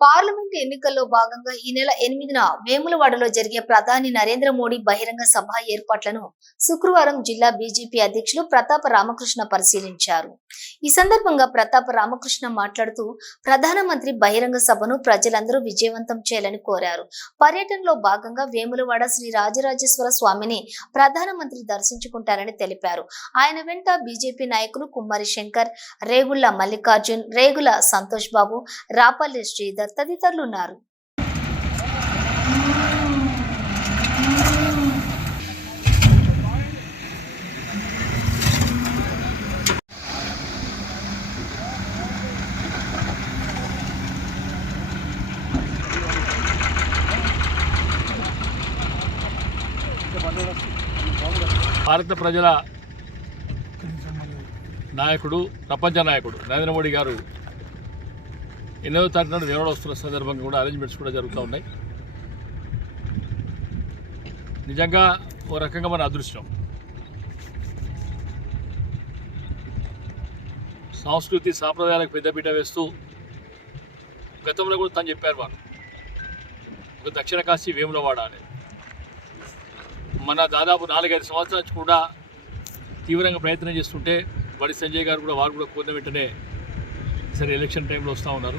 Parliament ఎన్నికల్లో భాగంగా ఈ నెల 8న వేములవాడలో జరిగే ప్రధాని నరేంద్ర మోడీ బహిరంగ సభ ఏర్పాట్లను శుక్రవారం జిల్లా బీజేపీ అధ్యక్షులు ప్రతాప రామకృష్ణ పరిశీలించారు. ఈ సందర్భంగా ప్రతాప రామకృష్ణ మాట్లాడుతూ ప్రధానమంత్రి బహిరంగ సభను ప్రజలందరూ విజయవంతం చేయాలని కోరారు. పర్యటనలో భాగంగా వేములవాడ శ్రీ రాజరాజేశ్వర స్వామిని ప్రధానమంత్రి దర్శించుకుంటారని తెలిపారు. ఆయన వెంట బీజేపీ నాయకులు కుమ్మరి శంకర్, రేగుళ్ల మల్లికార్జున్, రేగుల సంతోష్ బాబు, రాపల్లి శ్రీధర్ తదితరులు ఉన్నారు. భారత ప్రజల నాయకుడు, ప్రపంచ నాయకుడు నరేంద్ర మోడీ గారు 8వ తారీఖు నాడు వేములవాడ వస్తున్న సందర్భంగా కూడా అరేంజ్మెంట్స్ కూడా జరుగుతూ ఉన్నాయి. నిజంగా ఓ రకంగా మన అదృష్టం. సంస్కృతి సాంప్రదాయాలకు పెద్దపీట వేస్తూ గతంలో కూడా తను చెప్పారు వారు, ఒక దక్షిణ కాశీ వేములవాడ అని. మన దాదాపు 4-5 సంవత్సరాల నుంచి కూడా తీవ్రంగా ప్రయత్నం చేస్తుంటే బండి సంజయ్ గారు కూడా వారు కూడా కోరిన వెంటనే సరే ఎలక్షన్ టైంలో వస్తూ ఉన్నారు.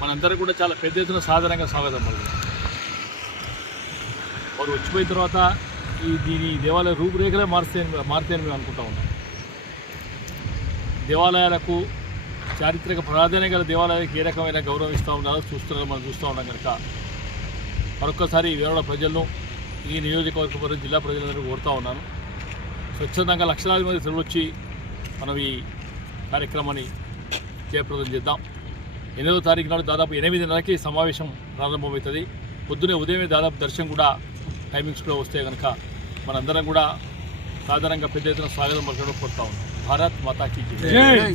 మనందరం కూడా చాలా పెద్ద ఎత్తున సాధారణంగా స్వాగతం పలుకుతాం. వారు వచ్చిపోయిన తర్వాత దీని దేవాలయ రూపురేఖలే మారుతాయని మేము అనుకుంటా ఉన్నాం. దేవాలయాలకు, చారిత్రక ప్రాధాన్యం గల దేవాలయాలకు ఏ రకమైన గౌరవం ఇస్తూ ఉన్నారో మనం చూస్తూ ఉన్నాం. కనుక మరొక్కసారి వేములవాడ ప్రజలను, ఈ నియోజకవర్గ జిల్లా ప్రజలందరూ కోరుతూ ఉన్నాను, స్వచ్ఛందంగా లక్షలాది మంది తరలివచ్చి మనం ఈ కార్యక్రమాన్ని జయప్రదం చేద్దాం. 8వ తారీఖు నాడు దాదాపు 8:30కి సమావేశం ప్రారంభమవుతుంది. పొద్దునే ఉదయమే దాదాపు దర్శనం కూడా టైమింగ్స్ కూడా వస్తే కనుక మనందరం కూడా సాధారణంగా పెద్ద ఎత్తున స్వాగతం పలకడం కోరుతా ఉన్నాం. భారత్ మాతాకి జై.